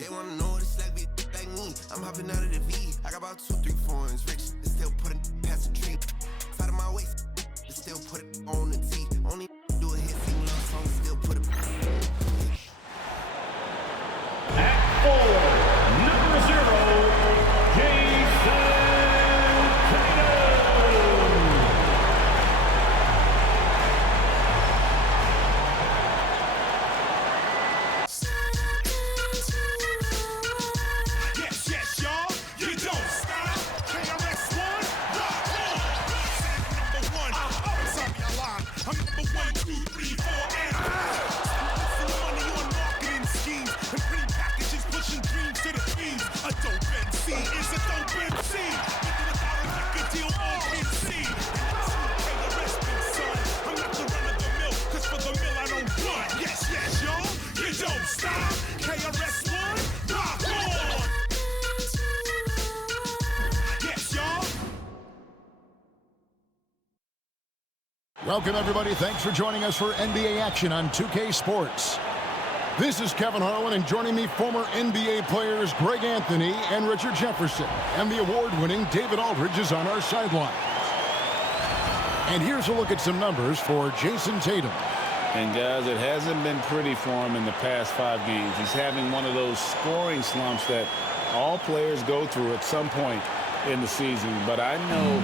They wanna know what it's like, be like me. I'm hopping out of the V. I got about 2, 3 foreigns, rich. They still put it past the tree. Side of my waist, they still put it on the T. Only do a hit, sing love song, still put it. At 4, number 0, Jason Tatum. Welcome, everybody. Thanks for joining us for NBA action on 2K Sports. This is Kevin Harlan, and joining me, former NBA players Greg Anthony and Richard Jefferson. And the award-winning David Aldridge is on our sideline. And here's a look at some numbers for Jason Tatum. And, guys, it hasn't been pretty for him in the past 5 games. He's having one of those scoring slumps that all players go through at some point in the season. But I know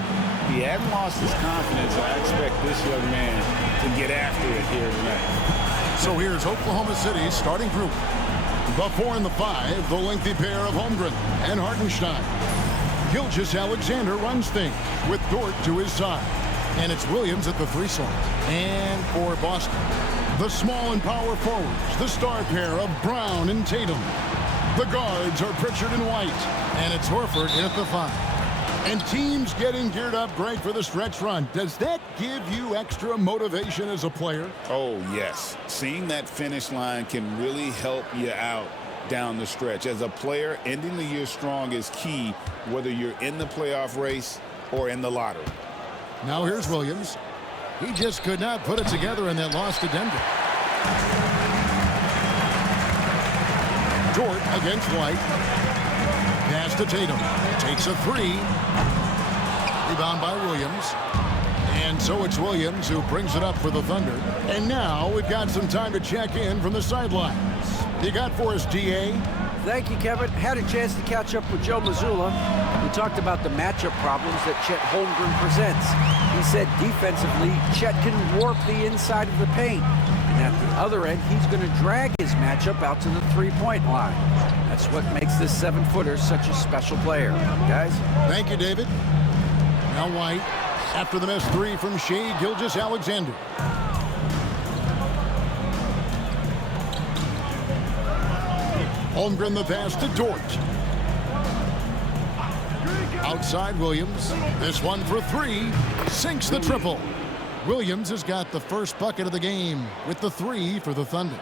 he hasn't lost his confidence. I expect this young man to get after it here tonight. So here's Oklahoma City's starting group. The 4 and the 5, the lengthy pair of Holmgren and Hartenstein. Gilgeous-Alexander runs things with Dort to his side. And it's Williams at the 3 slot. And for Boston, the small and power forwards, the star pair of Brown and Tatum. The guards are Pritchard and White. And it's Horford in at the 5. And teams getting geared up, Greg, for the stretch run. Does that give you extra motivation as a player? Oh, yes. Seeing that finish line can really help you out down the stretch. As a player, ending the year strong is key, whether you're in the playoff race or in the lottery. Now here's Williams. He just could not put it together in that loss to Denver. Dort against White. Pass to Tatum. Takes a 3. Rebound by Williams. And so it's Williams who brings it up for the Thunder. And now we've got some time to check in from the sidelines. You got for us, DA? Thank you, Kevin. Had a chance to catch up with Joe Mazzulla. We talked about the matchup problems that Chet Holmgren presents. He said defensively, Chet can warp the inside of the paint. And at the other end, he's going to drag his matchup out to the three-point line. That's what makes this 7-footer such a special player. Guys? Thank you, David. Now White, after the missed 3 from Shai Gilgeous-Alexander. Holmgren the pass to Dort. Outside Williams. This one for 3. Sinks the triple. Williams has got the first bucket of the game with the 3 for the Thunder.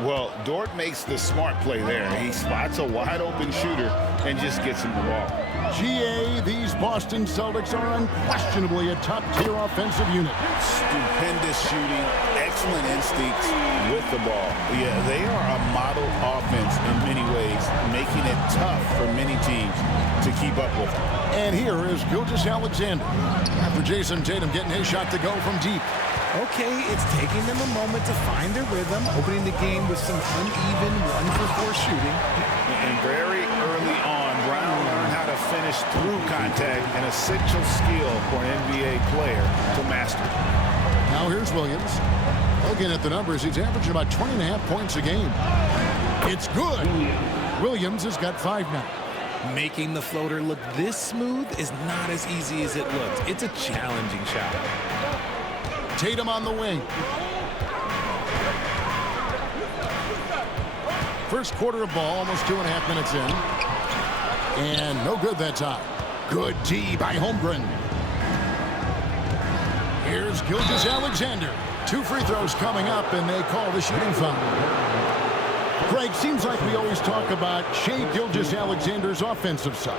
Well, Dort makes the smart play there. He spots a wide-open shooter and just gets him the ball. GA, these Boston Celtics are unquestionably a top-tier offensive unit. Stupendous shooting, excellent instincts with the ball. Yeah, they are a model offense in many ways, making it tough for many teams to keep up with them. And here is Gilgeous-Alexander after Jason Tatum getting his shot to go from deep. Okay, it's taking them a moment to find their rhythm, opening the game with some uneven 1-for-4 shooting. And very early on, Brown learned how to finish through contact, an essential skill for an NBA player to master. Now here's Williams. Looking at the numbers, he's averaging about 20.5 points a game. It's good. Williams has got 5 now. Making the floater look this smooth is not as easy as it looks. It's a challenging shot. Tatum on the wing. First quarter of ball, almost 2.5 minutes in. And no good that time. Good D by Holmgren. Here's Gilgeous-Alexander. 2 free throws coming up, and they call the shooting foul. Greg, seems like we always talk about Shai Gilgeous-Alexander's offensive side,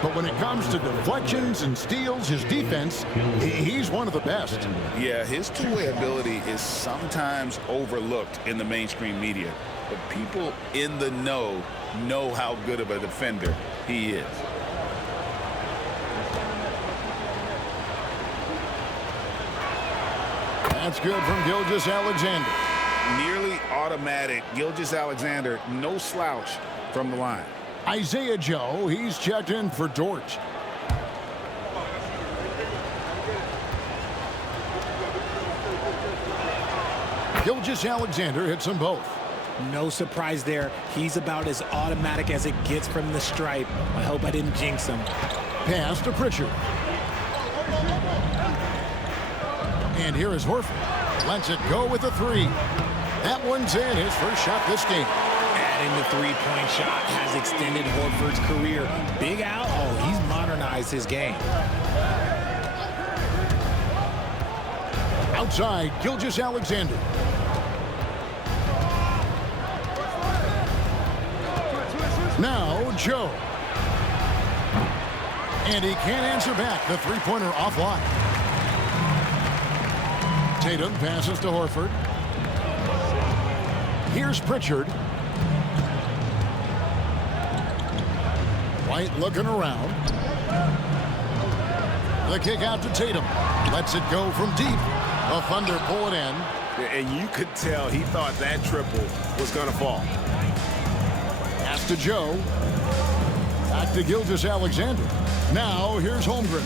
but when it comes to deflections and steals, his defense, he's one of the best. Yeah, his two-way ability is sometimes overlooked in the mainstream media, but people in the know know how good of a defender he is. That's good from Gilgeous-Alexander. Nearly automatic. Gilgeous-Alexander, no slouch from the line. Isaiah Joe, he's checked in for Dort. Gilgeous-Alexander hits them both. No surprise there. He's about as automatic as it gets from the stripe. I hope I didn't jinx him. Pass to Pritchard. And here is Horford. Lets it go with a three. That one's in, his first shot this game. Adding the three-point shot has extended Horford's career. Big out. Oh, he's modernized his game. Outside, Gilgeous-Alexander. Now, Joe. And he can't answer back. The three-pointer offline. Tatum passes to Horford. Here's Pritchard. White looking around. The kick out to Tatum. Lets it go from deep. The Thunder pull it in. And you could tell he thought that triple was going to fall. Pass to Joe. Back to Gilgeous-Alexander. Now here's Holmgren.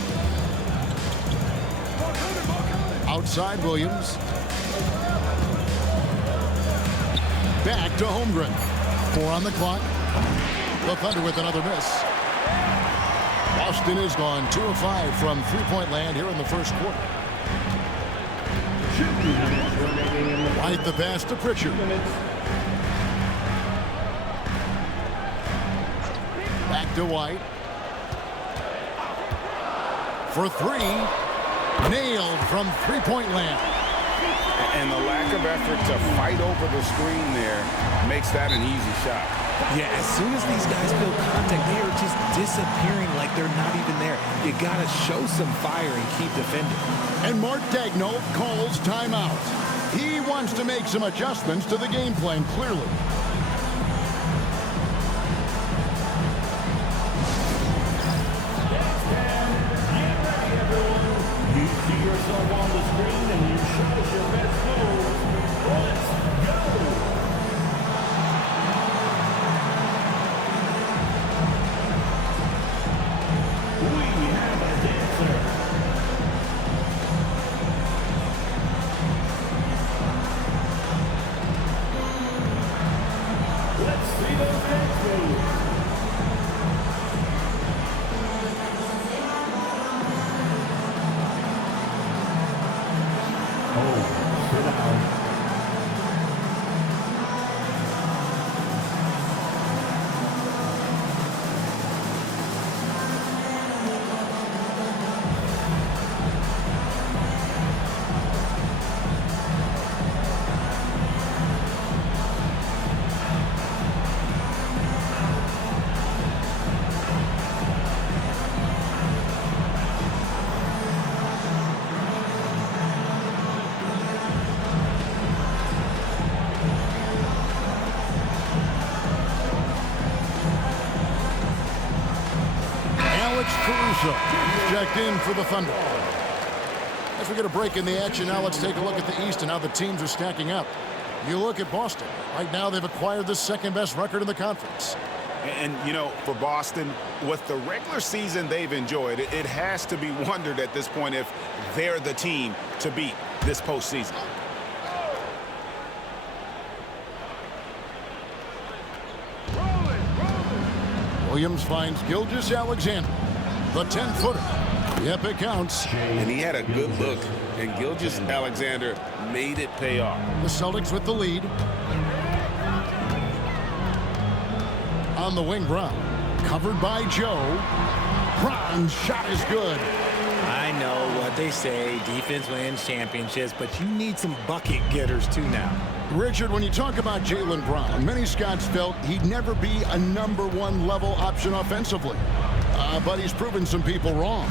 Outside Williams. Back to Holmgren. 4 on the clock. The Thunder with another miss. Boston is gone 2 of 5 from three-point land here in the first quarter. White the pass to Pritchard. Back to White. For 3. Nailed from three-point land. And the lack of effort to fight over the screen there makes that an easy shot. Yeah, as soon as these guys feel contact, they are just disappearing like they're not even there. You got to show some fire and keep defending. And Mark Daigneault calls timeout. He wants to make some adjustments to the game plan, clearly. You see yourself on the screen and you show us your best move. Let's go! We have a dancer. Let's see those dance moves. Oh, sit down. Caruso checked in for the Thunder. As we get a break in the action, now let's take a look at the East and how the teams are stacking up. You look at Boston. Right now, they've acquired the second-best record in the conference. And, you know, for Boston, with the regular season they've enjoyed, it has to be wondered at this point if they're the team to beat this postseason. Williams finds Gilgeous-Alexander. The 10-footer. Yep, it counts. And he had a good look, and Gilgeous-Alexander made it pay off. The Celtics with the lead. On the wing, Brown. Covered by Joe. Brown's shot is good. I know what they say, defense wins championships, but you need some bucket getters too now. Richard, when you talk about Jaylen Brown, many scouts felt he'd never be a #1 level option offensively. But he's proven some people wrong.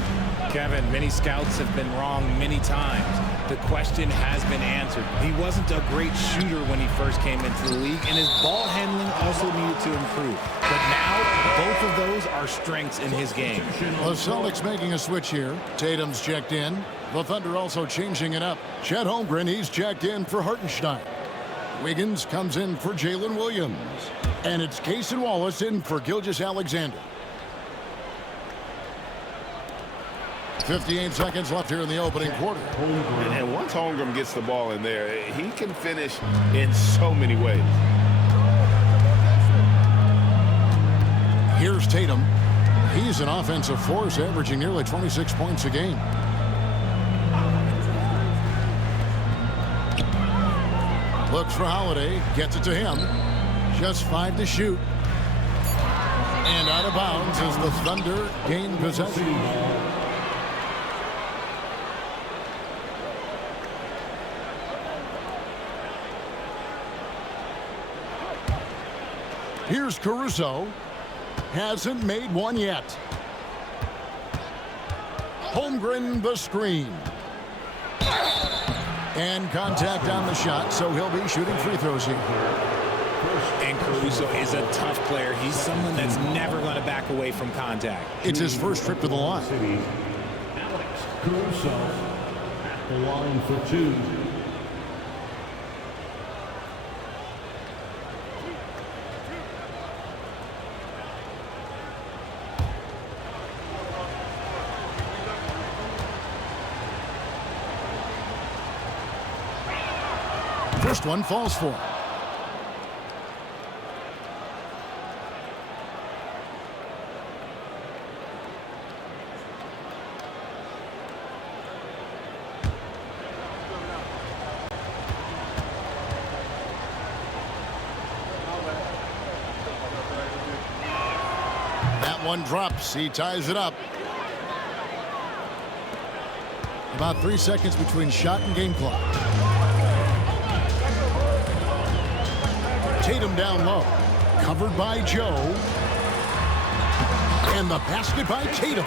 Kevin, many scouts have been wrong many times. the question has been answered. He wasn't a great shooter when he first came into the league, and his ball handling also needed to improve. But now, both of those are strengths in his game. The Celtics making a switch here. Tatum's checked in. The Thunder also changing it up. Chet Holmgren, he's checked in for Hartenstein. Wiggins comes in for Jalen Williams. And it's Cason Wallace in for Gilgeous-Alexander. 58 seconds left here in the opening quarter. And once Holmgren gets the ball in there, he can finish in so many ways. Here's Tatum. He's an offensive force, averaging nearly 26 points a game. Looks for Holiday, gets it to him. Just 5 to shoot. And out of bounds as the Thunder gain possession. Here's Caruso. Hasn't made one yet. Holmgren the screen. And contact on the shot, so he'll be shooting free throws here. And Caruso is a tough player. He's someone that's never going to back away from contact. It's his first trip to the line. Alex Caruso at the line for 2. First one falls for him. That one drops. He ties it up. About 3 seconds between shot and game clock. Tatum down low. Covered by Joe. And the basket by Tatum.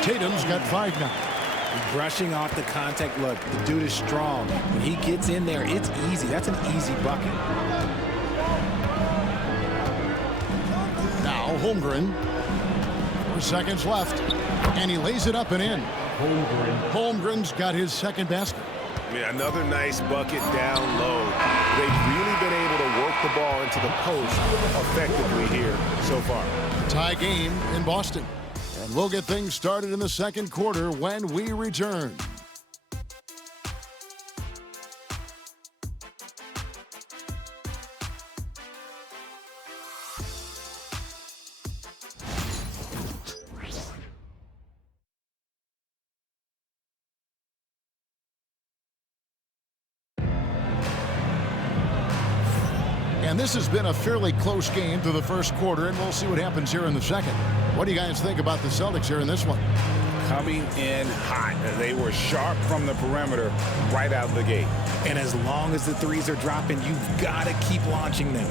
Tatum's got 5 now. Brushing off the contact. Look, the dude is strong. When he gets in there, it's easy. That's an easy bucket. Now Holmgren. 4 seconds left. And he lays it up and in. Holmgren's got his second basket. Yeah, another nice bucket down low. They've really been able to work the ball into the post effectively here so far. Tie game in Boston. And we'll get things started in the second quarter when we return. And this has been a fairly close game through the first quarter, and we'll see what happens here in the second. What do you guys think about the Celtics here in this one? Coming in hot. They were sharp from the perimeter right out of the gate. And as long as the threes are dropping, you've got to keep launching them.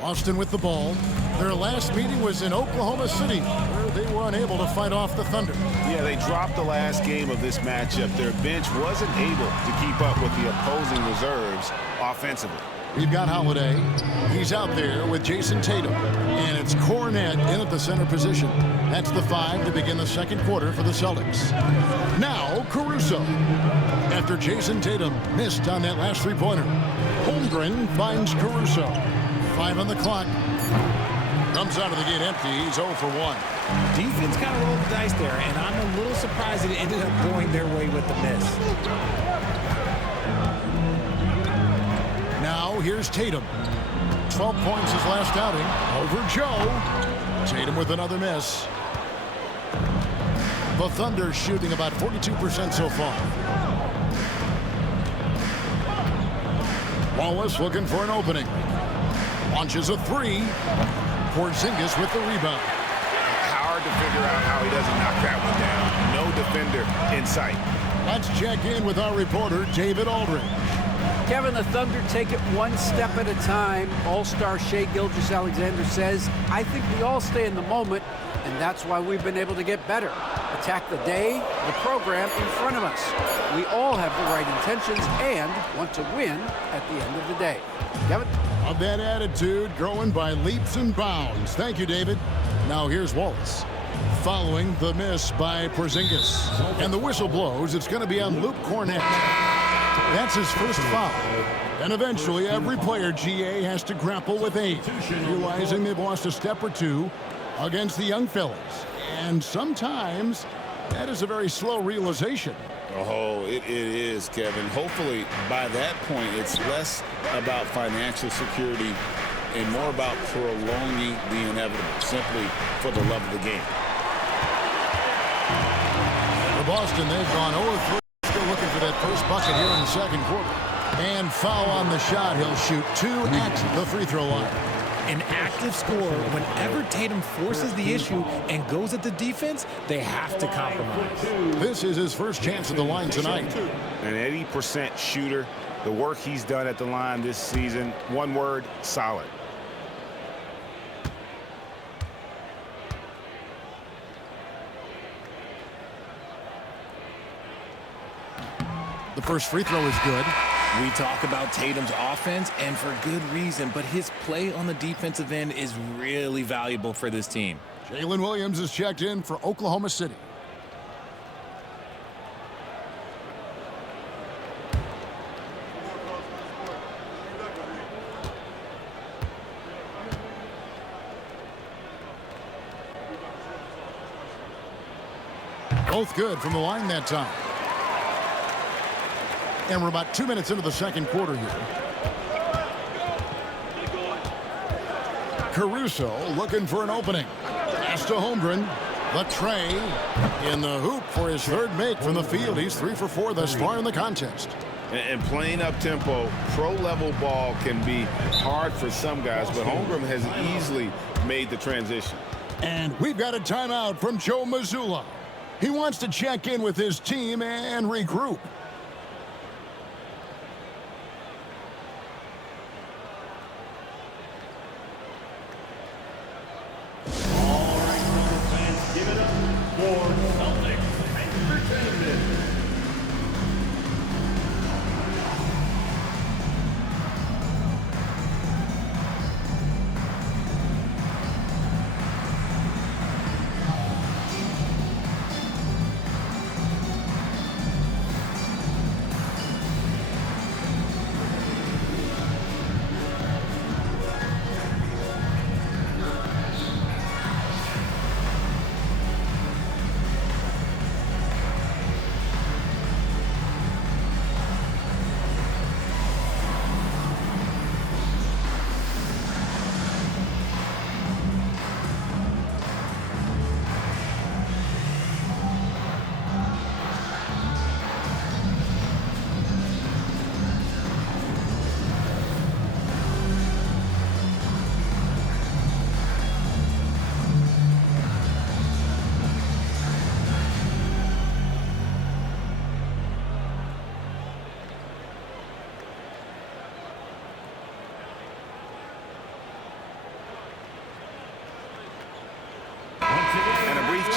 Boston with the ball. Their last meeting was in Oklahoma City, where they were unable to fight off the Thunder. Yeah, they dropped the last game of this matchup. Their bench wasn't able to keep up with the opposing reserves offensively. We've got Holiday. He's out there with Jason Tatum. And it's Cornet in at the center position. That's the 5 to begin the second quarter for the Celtics. Now Caruso. After Jason Tatum missed on that last three-pointer, Holmgren finds Caruso. 5 on the clock. Comes out of the gate empty. He's 0 for 1. Defense kind of rolled the dice there, and I'm a little surprised that it ended up going their way with the miss. Now here's Tatum. 12 points his last outing. Over Joe. Tatum with another miss. The Thunder shooting about 42% so far. Wallace looking for an opening. Launches a 3. Porzingis with the rebound. Hard to figure out how he doesn't knock that one down. No defender in sight. Let's check in with our reporter, David Aldridge. Kevin, the Thunder take it one step at a time. All-star Shai Gilgeous-Alexander says, I think we all stay in the moment, and that's why we've been able to get better. Attack the day, the program in front of us. We all have the right intentions and want to win at the end of the day. Kevin? Of that attitude growing by leaps and bounds. Thank you, David. Now here's Wallace. Following the miss by Porzingis. And the whistle blows. It's going to be on Luke Cornett. That's his first foul. And eventually, every player, GA, has to grapple with age, realizing they've lost a step or two against the young fellas. And sometimes, that is a very slow realization. Oh, it is, Kevin. Hopefully, by that point, it's less about financial security and more about prolonging the inevitable, simply for the love of the game. For Boston, they've gone 0-3. Still looking for that first bucket here in the second quarter. And foul on the shot. He'll shoot 2 at the free throw line. An active scorer, whenever Tatum forces the issue and goes at the defense, they have to compromise. This is his first chance at the line tonight. An 80% shooter. The work he's done at the line this season, one word, solid. The first free throw is good. We talk about Tatum's offense, and for good reason, but his play on the defensive end is really valuable for this team. Jalen Williams is checked in for Oklahoma City. Both good from the line that time. And we're about 2 minutes into the second quarter here. Caruso looking for an opening. Pass to Holmgren. The tray in the hoop for his third make from the field. He's 3 for 4 thus far in the contest. And playing up-tempo, pro-level ball can be hard for some guys, but Holmgren has easily made the transition. And we've got a timeout from Joe Mazzulla. He wants to check in with his team and regroup. Give it up for Celtics Entertainment.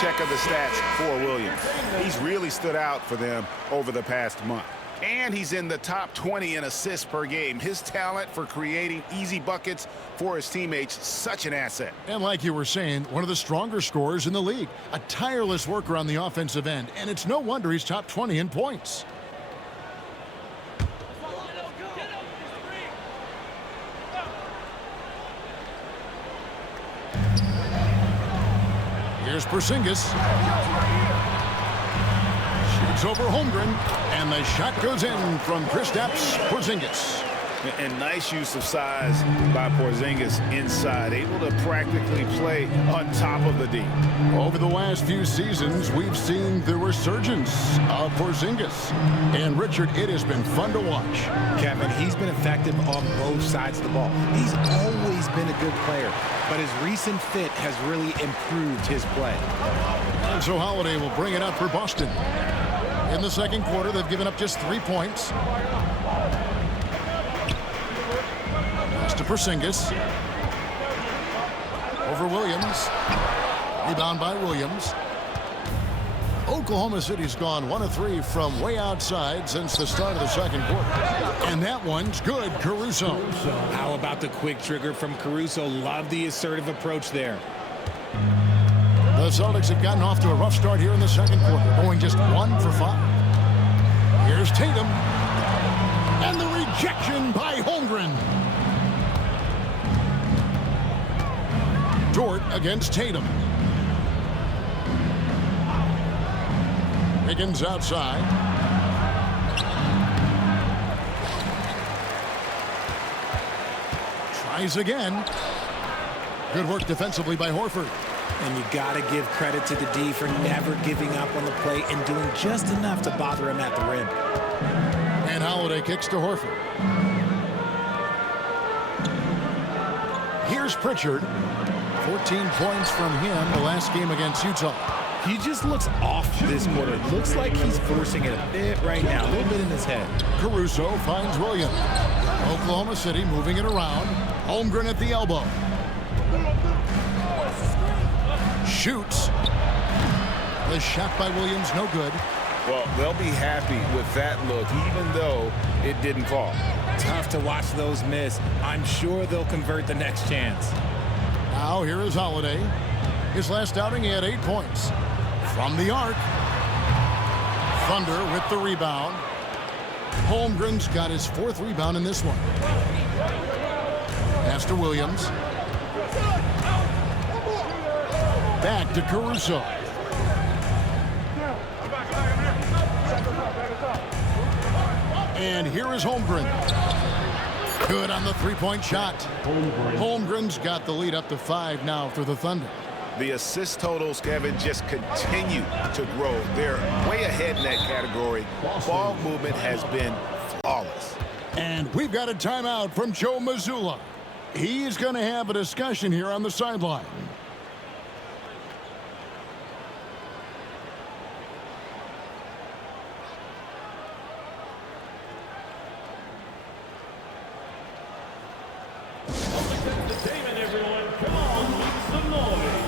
Check of the stats for Williams. He's really stood out for them over the past month. And he's in the top 20 in assists per game. His talent for creating easy buckets for his teammates, such an asset. And like you were saying, one of the stronger scorers in the league. A tireless worker on the offensive end. And it's no wonder he's top 20 in points. Here's Porzingis. Shoots over Holmgren, and the shot goes in from Kristaps Porzingis. And nice use of size by Porzingis inside, able to practically play on top of the D. Over the last few seasons, we've seen the resurgence of Porzingis. And Richard, it has been fun to watch. Kevin, he's been effective on both sides of the ball. He's always been a good player, but his recent fit has really improved his play. And so Holiday will bring it up for Boston. In the second quarter, they've given up just 3 points. Porzingis. Over Williams. Rebound by Williams. Oklahoma City's gone 1 of 3 from way outside since the start of the second quarter. And that one's good, Caruso. How about the quick trigger from Caruso? Love the assertive approach there. The Celtics have gotten off to a rough start here in the second quarter, going just 1 for 5. Here's Tatum. And the rejection by Holmgren. Dort against Tatum. Higgins outside. Tries again. Good work defensively by Horford. And you got to give credit to the D for never giving up on the play and doing just enough to bother him at the rim. And Holiday kicks to Horford. Here's Pritchard. 14 points from him the last game against Utah. He just looks off this quarter. Looks like he's forcing it a bit right now, a little bit in his head. Caruso finds Williams. Oklahoma City moving it around. Holmgren at the elbow. Shoots. The shot by Williams, no good. Well, they'll be happy with that look, even though it didn't fall. Tough to watch those miss. I'm sure they'll convert the next chance. Now here is Holiday. His last outing, he had 8 points. From the arc. Thunder with the rebound. Holmgren's got his 4th rebound in this one. Pass to Williams. Back to Caruso. And here is Holmgren. Good on the three-point shot. Holmgren's got the lead up to 5 now for the Thunder. The assist totals, Kevin, just continue to grow. They're way ahead in that category. Ball movement has been flawless. And we've got a timeout from Joe Mazzulla. He's going to have a discussion here on the sideline. Entertainment, everyone. Come on, make some noise.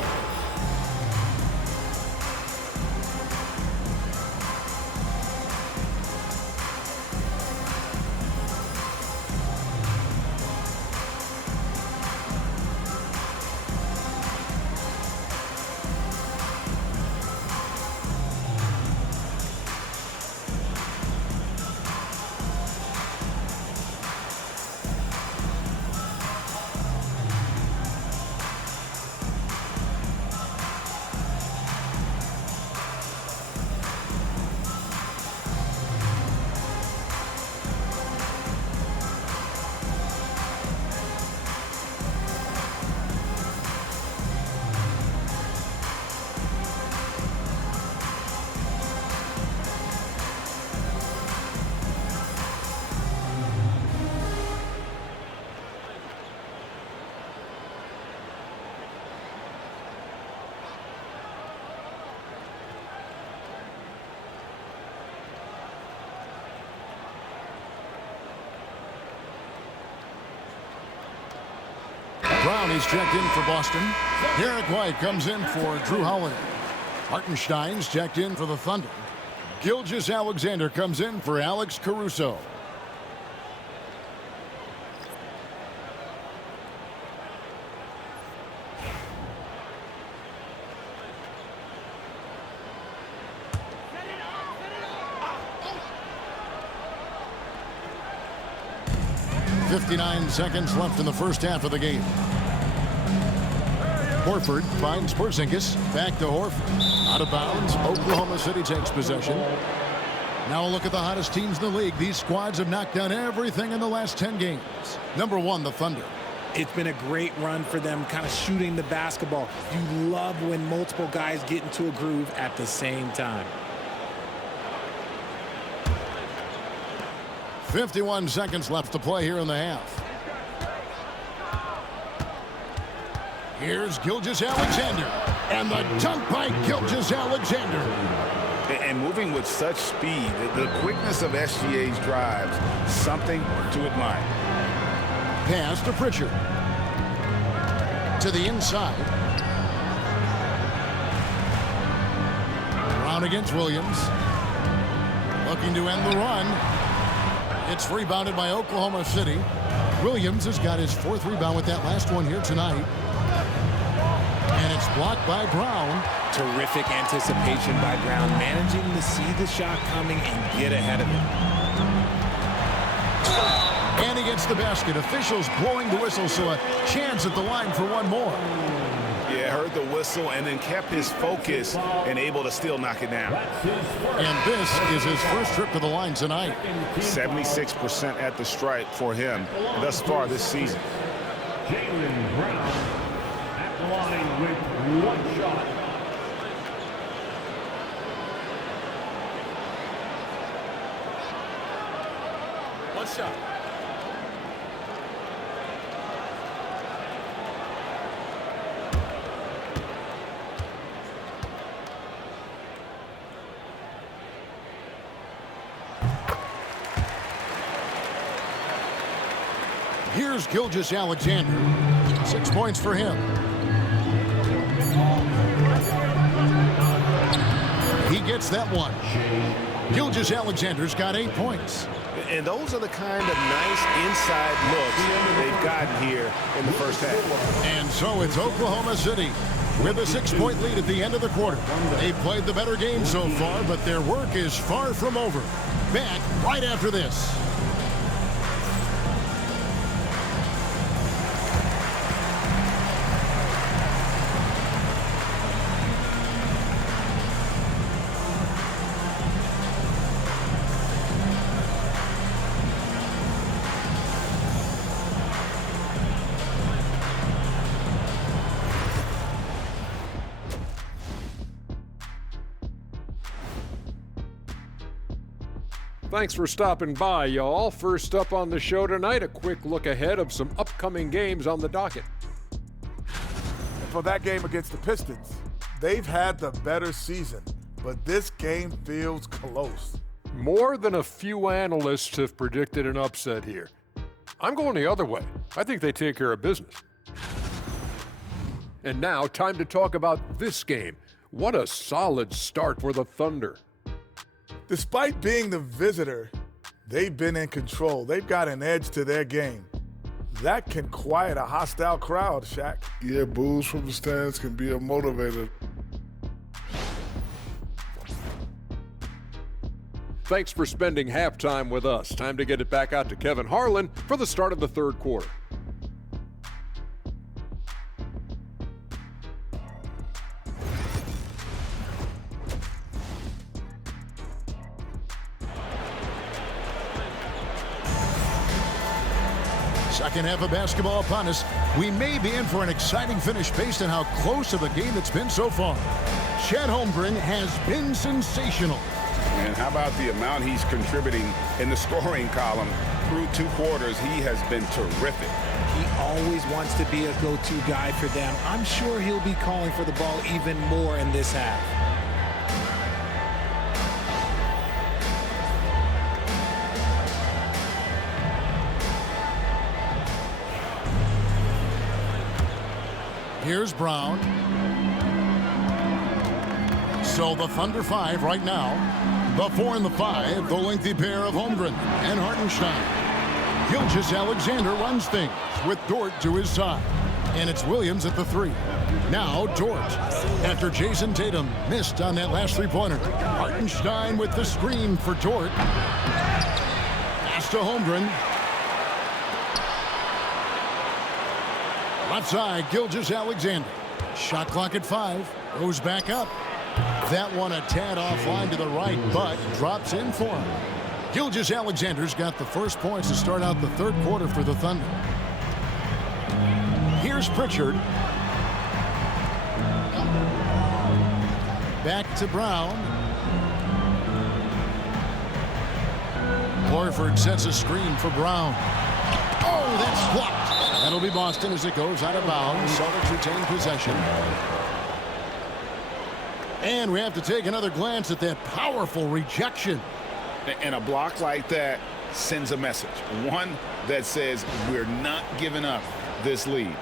Brown is checked in for Boston. Derek White comes in for Drew Holiday. Hartenstein's checked in for the Thunder. Gilgeous-Alexander comes in for Alex Caruso. .59 seconds left in the first half of the game. Horford finds Porzingis. Back to Horford. Out of bounds. Oklahoma City takes possession. Now a look at the hottest teams in the league. These squads have knocked down everything in the last 10 games. Number 1, the Thunder. It's been a great run for them, kind of shooting the basketball. You love when multiple guys get into a groove at the same time. 51 seconds left to play here in the half. Here's Gilgeous-Alexander. And the dunk by Gilgeous-Alexander. And moving with such speed, the quickness of SGA's drives, something to admire. pass to Pritchard. To the inside. Brown against Williams. Looking to end the run. It's rebounded by Oklahoma City. Williams has got his 4th rebound with that last one here tonight. And it's blocked by Brown. Terrific anticipation by Brown, managing to see the shot coming and get ahead of it. And he gets the basket. Officials blowing the whistle, so a chance at the line for one more. Yeah, heard the whistle and then kept his focus and able to still knock it down. And this is his first trip to the line tonight. 76% at the stripe for him thus far this season. Jaylen Brown at the line with 1 shot. One shot. Here's Gilgeous-Alexander. 6 points for him. He gets that one. Gilgeous-Alexander's got 8 points. And those are the kind of nice inside looks they've gotten here in the first half. And so it's Oklahoma City with a 6-point lead at the end of the quarter. They've played the better game so far, but their work is far from over. Back right after this. Thanks for stopping by, y'all. First up on the show tonight, a quick look ahead of some upcoming games on the docket. For that game against the Pistons, they've had the better season, but this game feels close. More than a few analysts have predicted an upset here. I'm going the other way. I think they take care of business. And now, time to talk about this game. What a solid start for the Thunder. Despite being the visitor, they've been in control. They've got an edge to their game. That can quiet a hostile crowd, Shaq. Yeah, boos from the stands can be a motivator. Thanks for spending halftime with us. Time to get it back out to Kevin Harlan for the start of the third quarter. Second half of basketball upon us. We may be in for an exciting finish based on how close of a game it's been so far. Chet Holmgren has been sensational. And how about the amount he's contributing in the scoring column through 2 quarters? He has been terrific. He always wants to be a go-to guy for them. I'm sure he'll be calling for the ball even more in this half. Here's Brown. So the Thunder 5 right now. The 4 and the 5, the lengthy pair of Holmgren and Hartenstein. Gilgeous-Alexander runs things with Dort to his side. And it's Williams at the 3. Now Dort. After Jason Tatum missed on that last 3-pointer. Hartenstein with the screen for Dort. Pass to Holmgren. Left side, Gilgeous-Alexander. Shot clock at 5. Goes back up. That one a tad offline to the right, but drops in for him. Gilgeous-Alexander's got the first points to start out the third quarter for the Thunder. Here's Pritchard. Back to Brown. Horford sets a screen for Brown. Oh, that's blocked. That'll be Boston as it goes out of bounds. Celtics retain possession. And we have to take another glance at that powerful rejection. And a block like that sends a message, one that says we're not giving up this lead.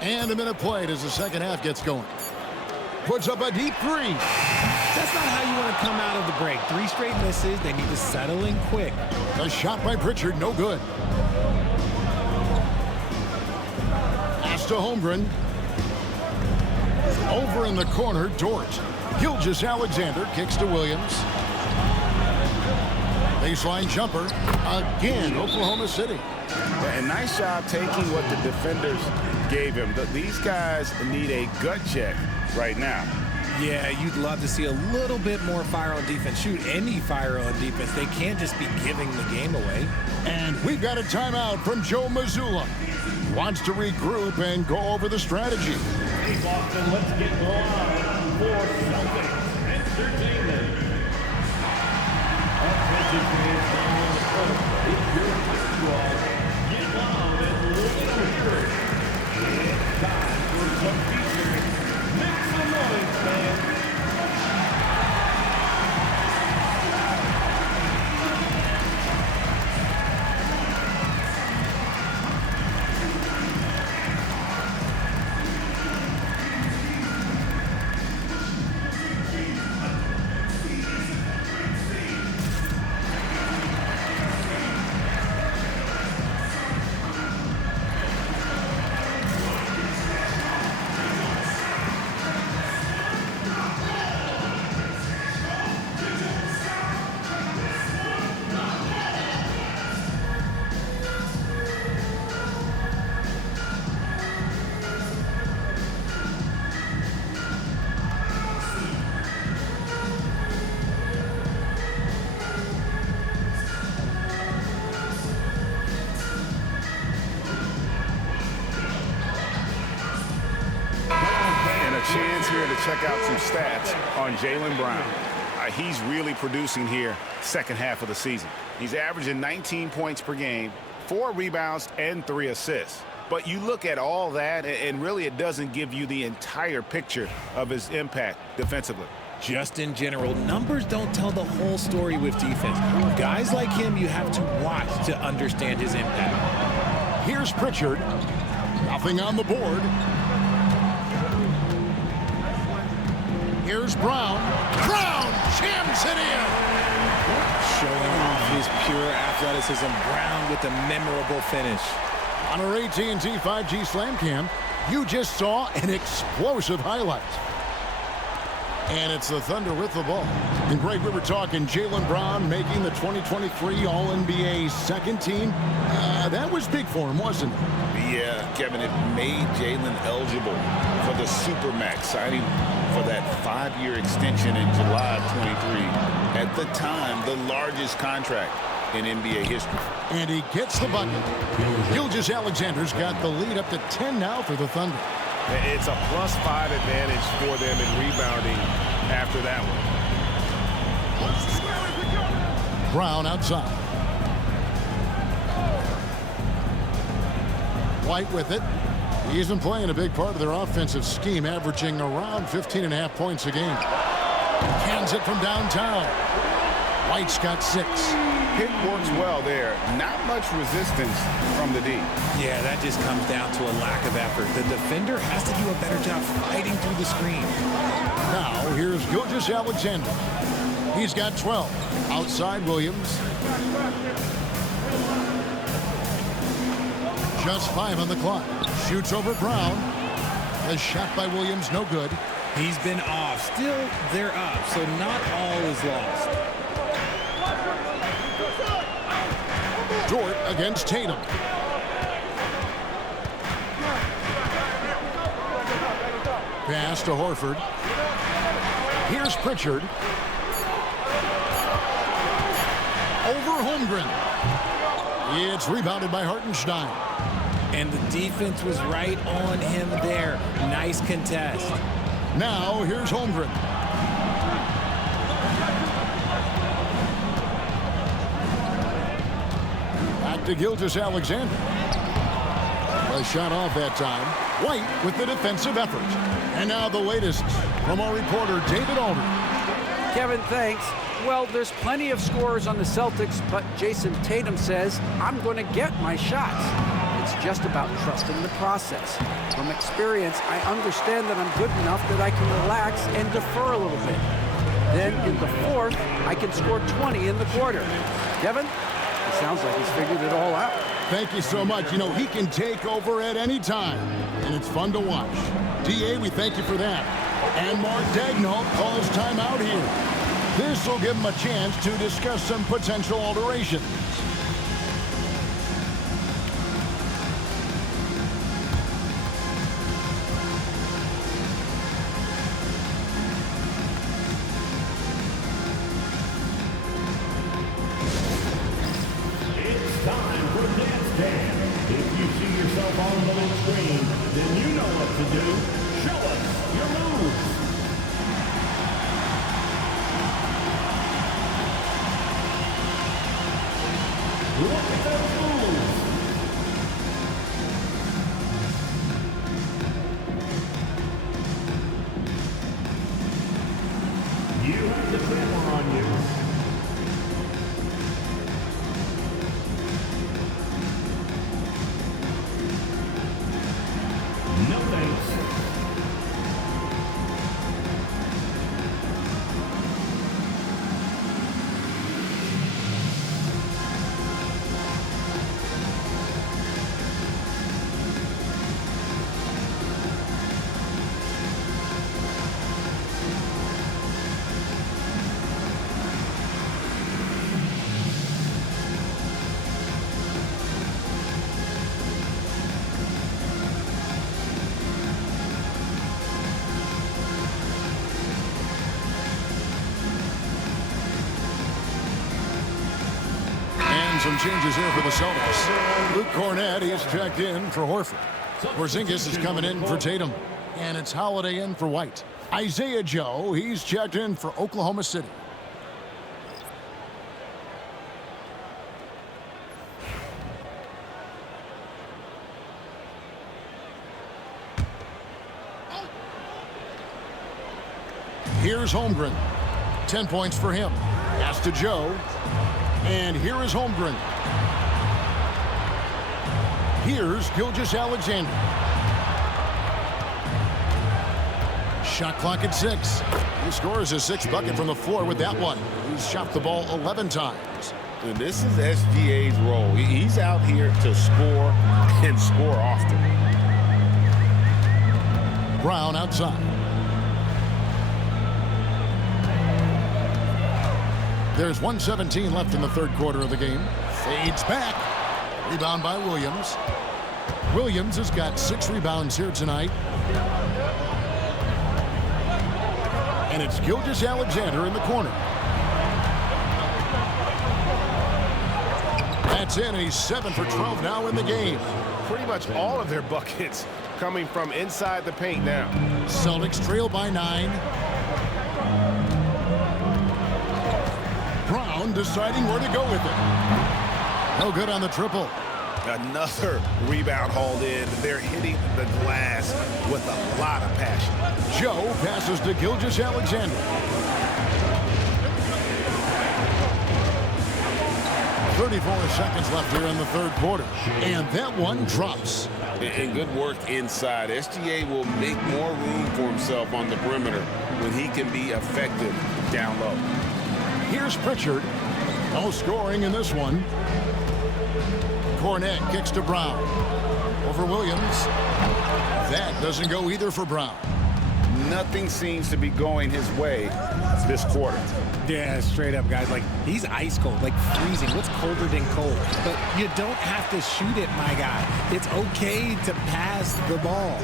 And a minute played as the second half gets going. Puts up a deep three. That's not how you want to come out of the break. 3 straight misses. They need to settle in quick. A shot by Pritchard, no good. Pass to Holmgren. Over in the corner, Dort. Gilgeous-Alexander kicks to Williams. Baseline jumper. Again, Oklahoma City. And nice job taking what the defenders gave him. These guys need a gut check right now. Yeah, you'd love to see a little bit more fire on defense. Shoot, any fire on defense. They can't just be giving the game away. And we've got a timeout from Joe Mazzulla. Wants to regroup and go over the strategy. Hey, Boston, let's get live for Celtics Entertainment. Attention fans down on the court. If you're basketball, get loud and look at the shirt. It's time for some featuring. Make some noise, fans. Chance here to check out some stats on Jaylen Brown. He's really producing here second half of the season. He's averaging 19 points per game, 4 rebounds, and 3 assists. But you look at all that, and really it doesn't give you the entire picture of his impact defensively. Just in general, numbers don't tell the whole story with defense. Guys like him, you have to watch to understand his impact. Here's Pritchard. Nothing on the board. Here's Brown. Brown jams it in. Showing off his pure athleticism. Brown with a memorable finish. On our AT&T 5G Slam Cam, you just saw an explosive highlight. And it's the Thunder with the ball. And Greg, we were talking Jaylen Brown making the 2023 All-NBA second team. That was big for him, wasn't it? Yeah, Kevin, it made Jaylen eligible for the Supermax, signing for that 5-year extension in July of 23. At the time, the largest contract in NBA history. And he gets the bucket. Gilgeous-Alexander's got the lead up to 10 now for the Thunder. It's a +5 advantage for them in rebounding after that one. Brown outside. White with it. He's been playing a big part of their offensive scheme, averaging around 15.5 points a game. Hands it from downtown. White's got 6. Pick works well there. Not much resistance from the D. Yeah, that just comes down to a lack of effort. The defender has to do a better job fighting through the screen. Now, here's Gilgeous-Alexander. He's got 12. Outside Williams. Just 5 on the clock. Shoots over Brown. The shot by Williams, no good. He's been off. Still, they're up, so not all is lost. Dort against Tatum. Pass to Horford. Here's Pritchard. Over Holmgren. It's rebounded by Hartenstein. And the defense was right on him there. Nice contest. Now here's Holmgren. Back to Gilgeous-Alexander. A shot off that time. White with the defensive effort. And now the latest from our reporter, David Alder. Kevin, thanks. Well, there's plenty of scorers on the Celtics, but Jason Tatum says, I'm going to get my shots. It's just about trusting the process. From experience, I understand that I'm good enough that I can relax and defer a little bit. Then in the fourth, I can score 20 in the quarter. Kevin, it sounds like he's figured it all out. Thank you so much. You know, he can take over at any time, and it's fun to watch. DA, we thank you for that. And Mark Daigneault calls timeout here. This will give him a chance to discuss some potential alterations. It's time for Dance Jam. If you see yourself on the big screen, then you know what to do. Show us your moves. Look at those moves. You have the camera on you. No thanks. Some changes here for the Celtics. Luke Cornett, he's checked in for Horford. Porzingis is coming in for Tatum. And it's Holiday in for White. Isaiah Joe, he's checked in for Oklahoma City. Here's Holmgren. 10 points for him. Pass to Joe. And here is Holmgren. Here's Gilgeous-Alexander. Shot clock at 6. He scores his 6th bucket from the floor with that one. He's shot the ball 11 times. And this is SGA's role. He's out here to score and score often. Brown outside. There's 1:17 left in the third quarter of the game. Fades back. Rebound by Williams. Williams has got 6 rebounds here tonight. And it's Gilgeous-Alexander in the corner. That's in, and he's 7 for 12 now in the game. Pretty much all of their buckets coming from inside the paint now. Celtics trail by 9. Brown deciding where to go with it. No good on the triple. Another rebound hauled in. They're hitting the glass with a lot of passion. Joe passes to Gilgeous-Alexander. 34 seconds left here in the third quarter. And that one drops. And good work inside. SGA will make more room for himself on the perimeter when he can be effective down low. Here's Pritchard. No scoring in this one. Cornett kicks to Brown. Over Williams. That doesn't go either for Brown. Nothing seems to be going his way this quarter. Yeah, straight up, guys. Like, he's ice cold, like freezing. What's colder than cold? But you don't have to shoot it, my guy. It's okay to pass the ball.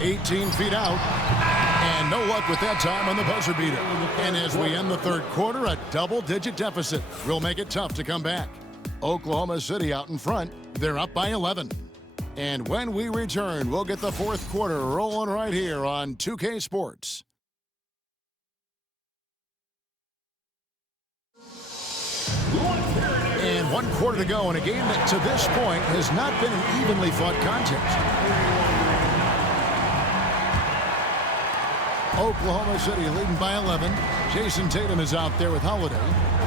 18 feet out. And no luck with that time on the buzzer beater. And as we end the third quarter, a double-digit deficit will make it tough to come back. Oklahoma City out in front. They're up by 11. And when we return, we'll get the fourth quarter rolling right here on 2K Sports. And 1 quarter to go in a game that to this point has not been an evenly fought contest. Oklahoma City leading by 11. Jason Tatum is out there with Holiday.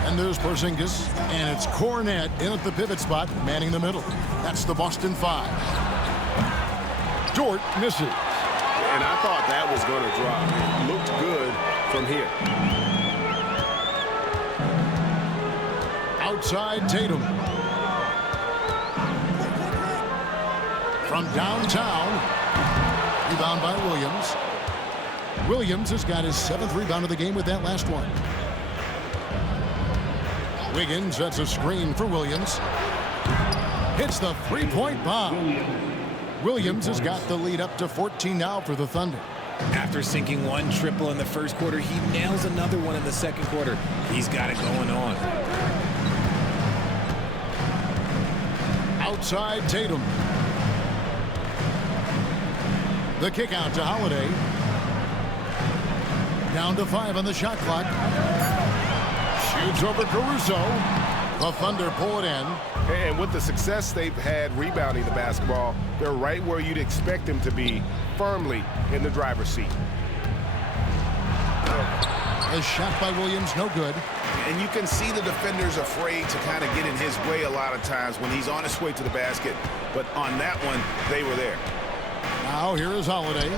And there's Porzingis. And it's Cornette in at the pivot spot, manning the middle. That's the Boston 5. Dort misses. And I thought that was going to drop. It looked good from here. Outside Tatum. From downtown. Rebound by Williams. Williams has got his 7th rebound of the game with that last one. Wiggins sets a screen for Williams. Hits the three-point bomb. Williams has got the lead up to 14 now for the Thunder. After sinking one triple in the first quarter, he nails another one in the second quarter. He's got it going on. Outside Tatum. The kick out to Holiday. Down to 5 on the shot clock. Shoots over Caruso. The Thunder pull it in. And with the success they've had rebounding the basketball, they're right where you'd expect them to be, firmly in the driver's seat. A shot by Williams, no good. And you can see the defenders afraid to kind of get in his way a lot of times when he's on his way to the basket. But on that one, they were there. Now here is Holiday.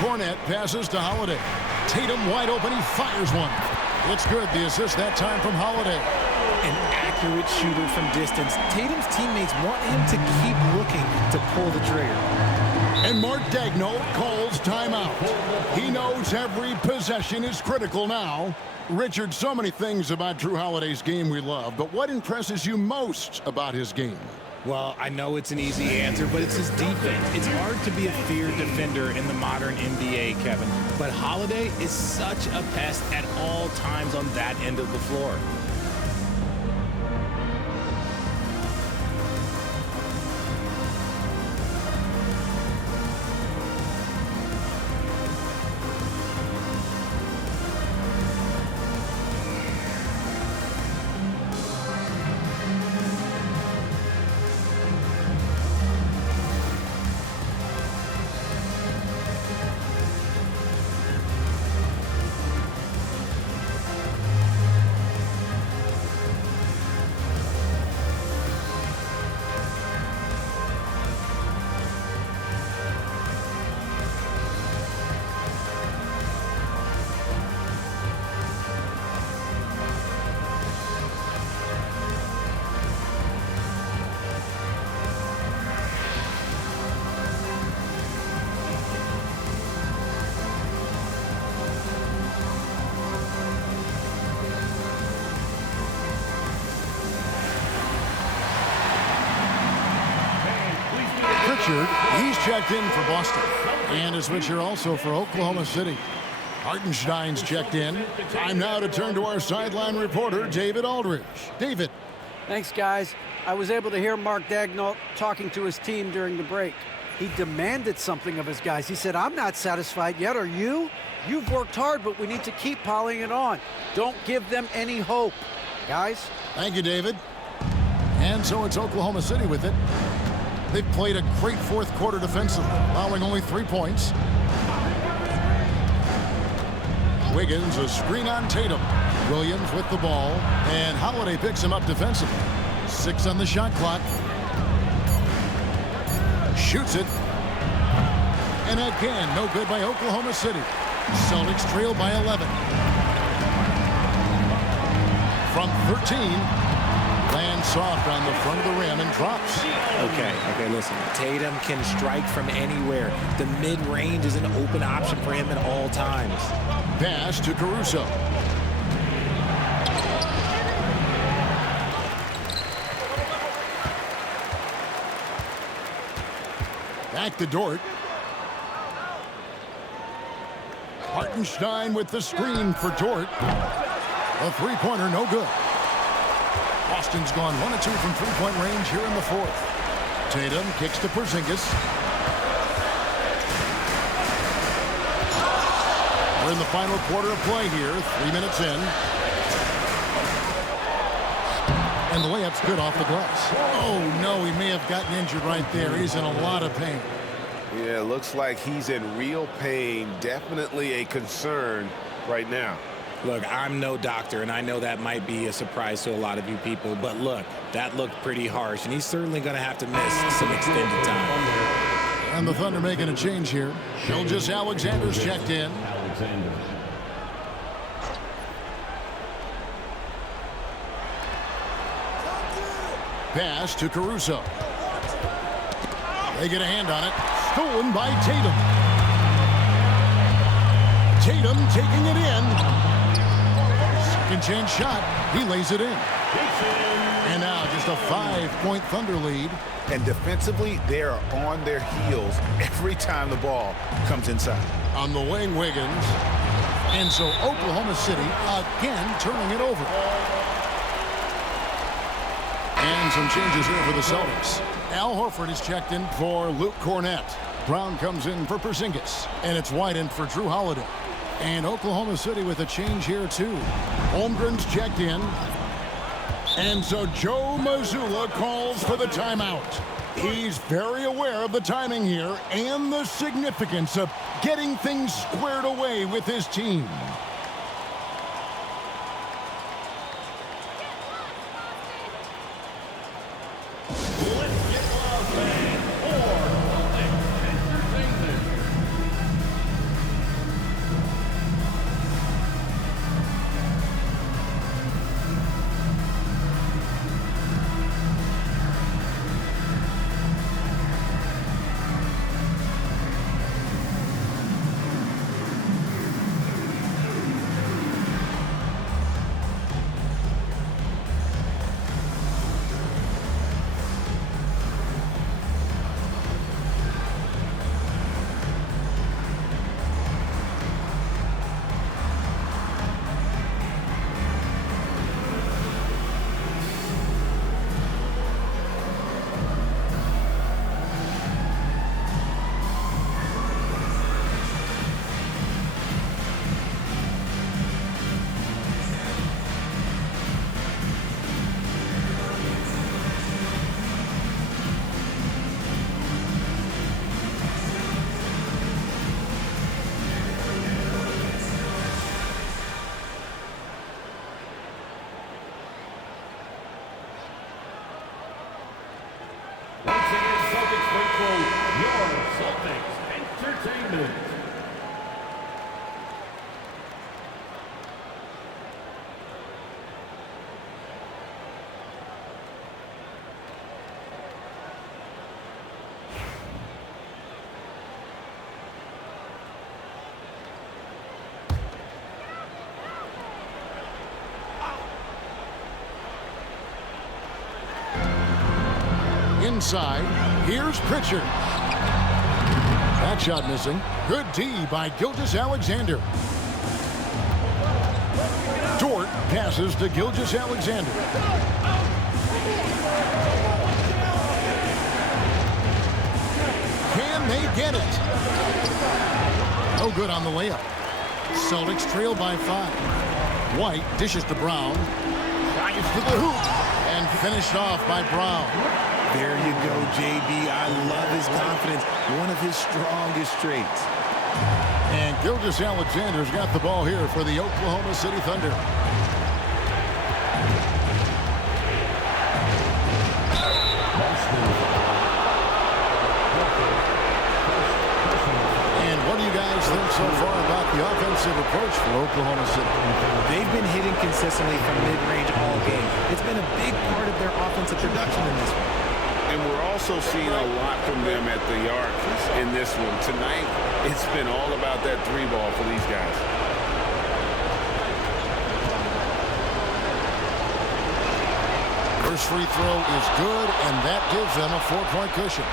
Cornette passes to Holiday. Tatum wide open. He fires one. It's good. The assist that time from Holiday. An accurate shooter from distance. Tatum's teammates want him to keep looking to pull the trigger. And Mark Daigneault calls timeout. He knows every possession is critical now. Richard, so many things about Drew Holiday's game we love, but what impresses you most about his game? Well, I know it's an easy answer, but it's his defense. It's hard to be a feared defender in the modern NBA, Kevin. But Holiday is such a pest at all times on that end of the floor. He's checked in for Boston. And a switcher also for Oklahoma City. Hartenstein's checked in. Time now to turn to our sideline reporter, David Aldridge. David. Thanks, guys. I was able to hear Mark Daigneault talking to his team during the break. He demanded something of his guys. He said, I'm not satisfied yet, are you? You've worked hard, but we need to keep piling it on. Don't give them any hope. Guys? Thank you, David. And so it's Oklahoma City with it. They've played a great fourth quarter defensively, allowing only 3 points. Wiggins, a screen on Tatum. Williams with the ball, and Holiday picks him up defensively. 6 on the shot clock. Shoots it. And again, no good by Oklahoma City. Celtics trail by 11. From 13. Lands soft on the front of the rim and drops. Okay, listen. Tatum can strike from anywhere. The mid-range is an open option for him at all times. Pass to Caruso. Back to Dort. Hartenstein with the screen for Dort. A three-pointer, no good. Boston's gone 1 of 2 from three-point range here in the fourth. Tatum kicks to Porzingis. We're in the final quarter of play here, 3 minutes in. And the layup's good off the glass. Oh, no, he may have gotten injured right there. He's in a lot of pain. Yeah, looks like he's in real pain. Definitely a concern right now. Look, I'm no doctor, and I know that might be a surprise to a lot of you people, but look, that looked pretty harsh, and he's certainly going to have to miss some extended time. And the Thunder making a change here. Gilgeous-Alexander's checked in. Pass to Caruso. They get a hand on it. Stolen by Tatum. Tatum taking it in. Second chance shot. He lays it in. And now just a 5-point Thunder lead. And defensively, they are on their heels every time the ball comes inside. On the wing, Wiggins. And so Oklahoma City again turning it over. And some changes here for the Celtics. Al Horford is checked in for Luke Cornett. Brown comes in for Porzingis. And it's White in for Drew Holiday. And Oklahoma City with a change here, too. Holmgren's checked in. And so Joe Mazzulla calls for the timeout. He's very aware of the timing here and the significance of getting things squared away with his team. Celtics Entertainment. Inside, here's Pritchard. That shot missing. Good D by Gilgeous-Alexander. Dort passes to Gilgeous-Alexander. Can they get it? No good on the layup. Celtics trail by 5. White dishes to Brown. Drives to the hoop. And finished off by Brown. There you go, JB. I love his confidence. One of his strongest traits. And Gilgeous-Alexander's got the ball here for the Oklahoma City Thunder. And what do you guys think so far about the offensive approach for Oklahoma City? They've been hitting consistently from mid-range all game. It's been a big part of their offensive production in this one. And we're also seeing a lot from them at the arc in this one. Tonight, it's been all about that 3-ball for these guys. First free throw is good, and that gives them a 4-point cushion.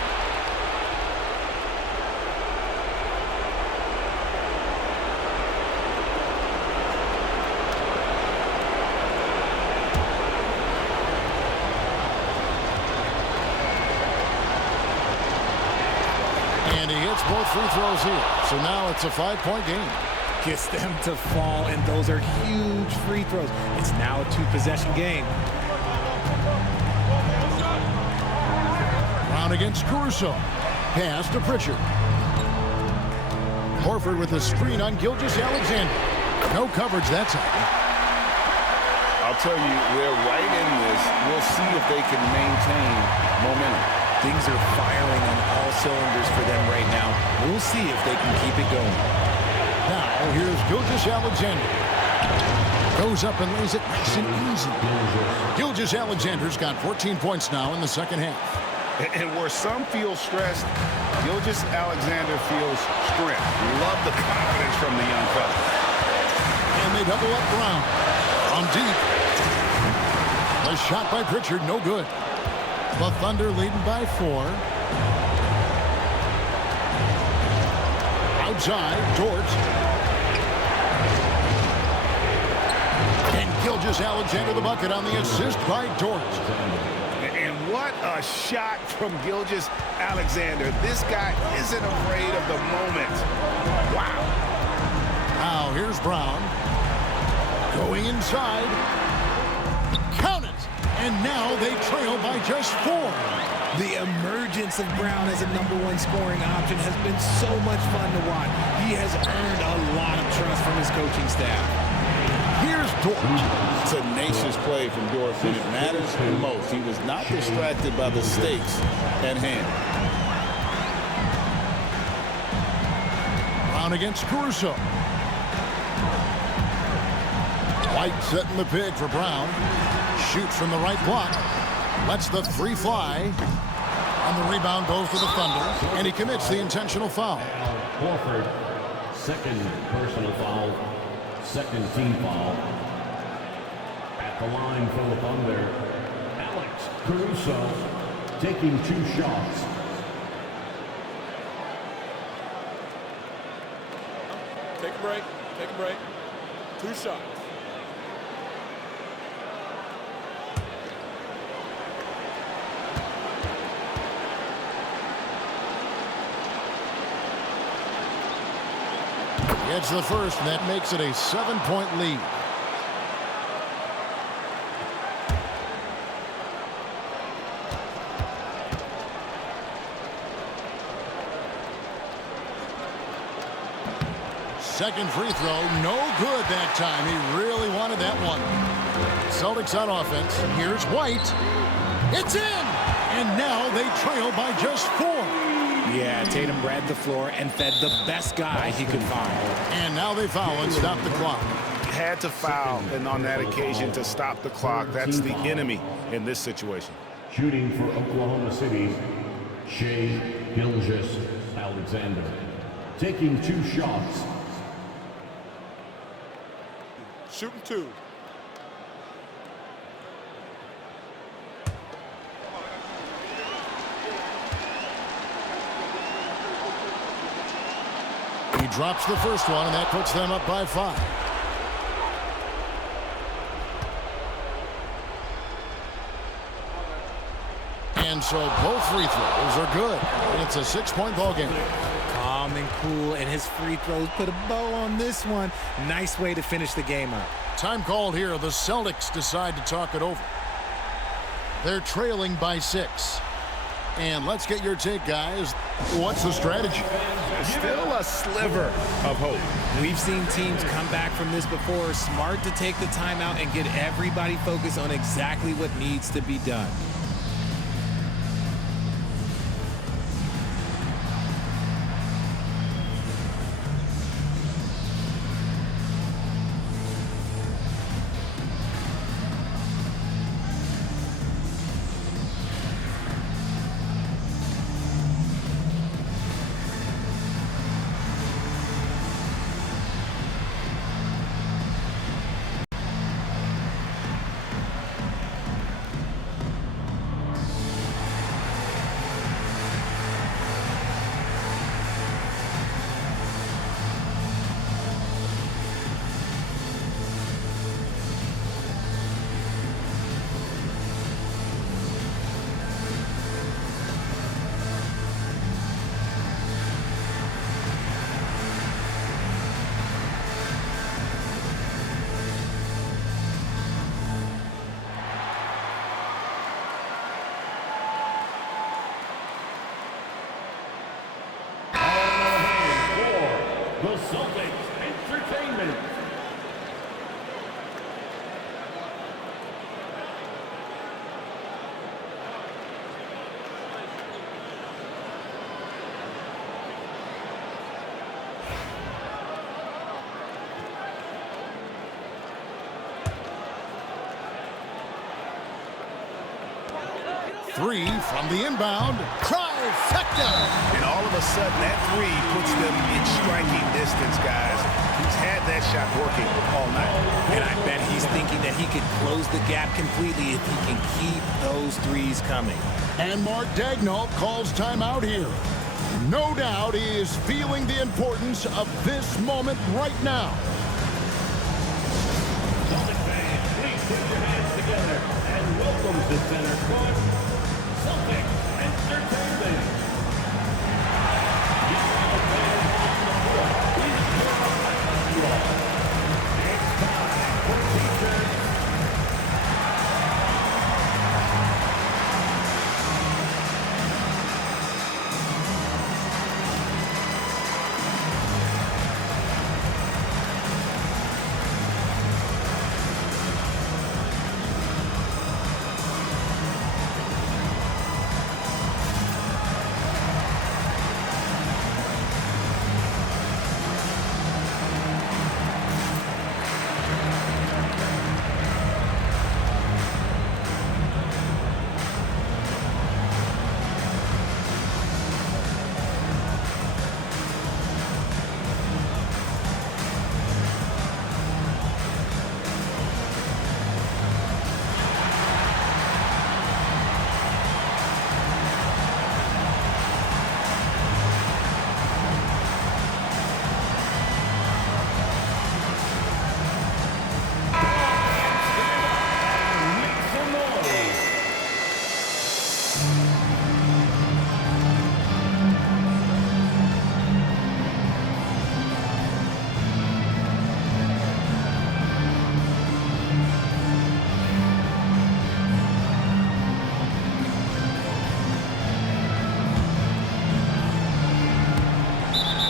And he hits both free throws here. So now it's a 5-point game. Gets them to fall, and those are huge free throws. It's now a 2-possession game. Brown against Caruso. Pass to Pritchard. Horford with a screen on Gilgeous-Alexander. No coverage that time. I'll tell you, they're right in this. We'll see if they can maintain momentum. Things are firing on all cylinders for them right now. We'll see if they can keep it going. Now, here's Gilgeous-Alexander. Goes up and lays it nice and easy. Gilgeous-Alexander's got 14 points now in the second half. And where some feel stressed, Gilgeous-Alexander feels strength. Love the confidence from the young fella. And they double up Brown. From deep. The shot by Pritchard, no good. The Thunder leading by 4. Outside, Dort. And Gilgeous-Alexander the bucket on the assist by Dort. And what a shot from Gilgeous-Alexander. This guy isn't afraid of the moment. Wow. Now here's Brown. Going inside. Count it. And now they trail by just 4. The emergence of Brown as a #1 scoring option has been so much fun to watch. He has earned a lot of trust from his coaching staff. Here's Dort. Tenacious play from Dort when it matters the most. He was not distracted by the stakes at hand. Brown against Caruso. White setting the pig for Brown. Shoots from the right block. Lets the 3 fly. And the rebound goes to the Thunder. And he commits the intentional foul. Horford, second personal foul, second team foul. At the line for the Thunder, Alex Caruso taking 2 shots. Take a break. Take a break. 2 shots. Gets the first, and that makes it a 7-point lead. Second free throw, no good that time. He really wanted that one. Celtics on offense. Here's White. It's in! And now they trail by just 4. Yeah, Tatum grabbed the floor and fed the best guy he could find. And now they foul and stop the clock. Had to foul, and on that occasion to stop the clock. That's the enemy in this situation. Shooting for Oklahoma City, Shai Gilgeous-Alexander. Taking 2 shots. Shooting 2. He drops the first one, and that puts them up by 5. And so both free throws are good. And it's a 6-point ball game. Calm and cool, and his free throws put a bow on this one. Nice way to finish the game up. Time called here. The Celtics decide to talk it over. They're trailing by 6. And let's get your take, guys. What's the strategy? Still a sliver of hope. We've seen teams come back from this before. Smart to take the timeout and get everybody focused on exactly what needs to be done. Celtics Entertainment. Three from the inbound. Trifecta! And all of a sudden, that three puts them in striking distance, guys. He's had that shot working all night. And I bet he's thinking that he could close the gap completely if he can keep those threes coming. And Mark Daigneault calls timeout here. No doubt he is feeling the importance of this moment right now. Celtic fans, please put your hands together and welcome to center court, Celtics Entertainment. These are the fans on the court. These are basketball. It's time for T-shirts.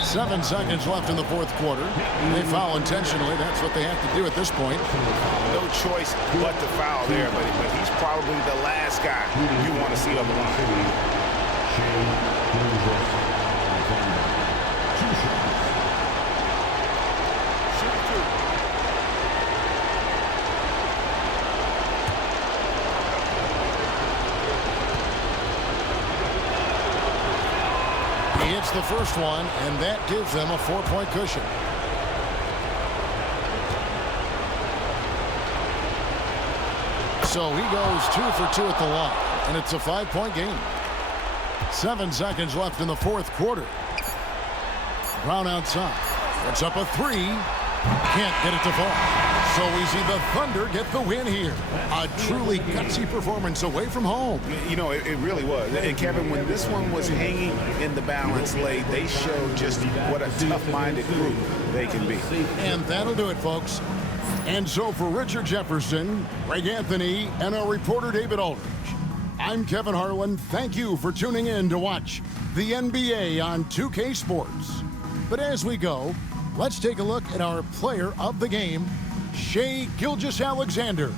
Seven seconds left in the fourth quarter. They foul intentionally. That's what they have to do at this point. No choice but to foul there, but he's probably the last guy you want to see on the line. He hits the first one, and that gives them a 4-point cushion. So he goes 2 for 2 at the line, and it's a 5-point game. 7 seconds left in the fourth quarter. Brown outside. Puts up a three. Can't get it to fall. So we see the Thunder get the win here. A truly gutsy performance away from home. You know, it really was. And Kevin, when this one was hanging in the balance late, they showed just what a tough-minded group they can be. And that'll do it, folks. And so for Richard Jefferson, Greg Anthony, and our reporter David Aldridge, I'm Kevin Harlan. Thank you for tuning in to watch the NBA on 2K Sports. But as we go, let's take a look at our player of the game, Shai Gilgeous-Alexander.